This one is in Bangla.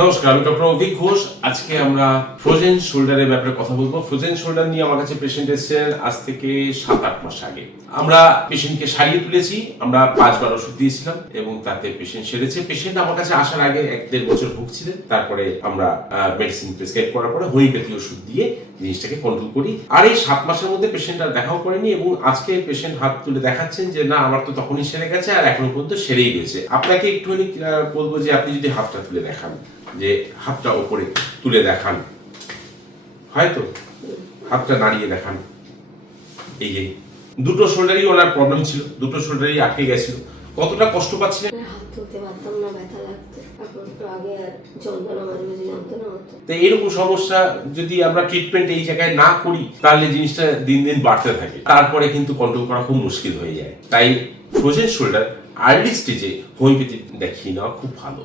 নমস্কার, আমি ডক্টর অভিক ঘোষ। আজকে আমরা ফ্রোজেন শোল্ডারের ব্যাপারে কথা বলবো। ফ্রোজেন শোল্ডার নিয়ে আমার কাছে পেশেন্ট এসেছেন আজ থেকে 7-8 মাস আগে। আমরা পেশেন্টকে সারিয়ে তুলেছি, আমরা 5বার ওষুধ দিয়েছিলাম এবং তাতে পেশেন্ট সেরেছে। পেশেন্ট আমার কাছে আসার আগে 1-1.5 বছর ভুগছিলেন, তারপরে আমরা মেডিসিন প্রেসক্রাইব করার পরে হোমিওপ্যাথি ওষুধ দিয়ে জিনিসটাকে কন্ট্রোল করি। আর এই 7 মাসের মধ্যে পেশেন্ট আর দেখাও করেনি এবং আজকে পেশেন্ট হাত তুলে দেখাচ্ছেন যে না, আমার তো তখনই সেরে গেছে আর এখনো পর্যন্ত সেরেই গেছে। আপনাকে একটুখানি বলবো যে আপনি যদি হাতটা তুলে দেখান, যে হাতটা উপরে তুলে দেখান, হয়তো হাতটা নাড়িয়ে দেখান। এই যে দুটো শোল্ডারই ওনার প্রবলেম ছিল, দুটো শোল্ডারই আটকে গেছিল। কতটা কষ্ট পাচ্ছিলেন? হাত তুলতে পারতাম না, ব্যথা লাগতো। এখন তো আগে আর যন্ত্রণা, মাঝে মাঝে যন্ত্রণা হতো। তো এরকম সমস্যা যদি আমরা ট্রিটমেন্ট এই জায়গায় না করি তাহলে জিনিসটা দিন দিন বাড়তে থাকে, তারপরে কিন্তু কন্ট্রোল করা খুব মুশকিল হয়ে যায়। তাই ফ্রোজেন শোল্ডার আর্লি স্টেজে হোমিওপ্যাথি দেখিয়ে নেওয়া খুব ভালো।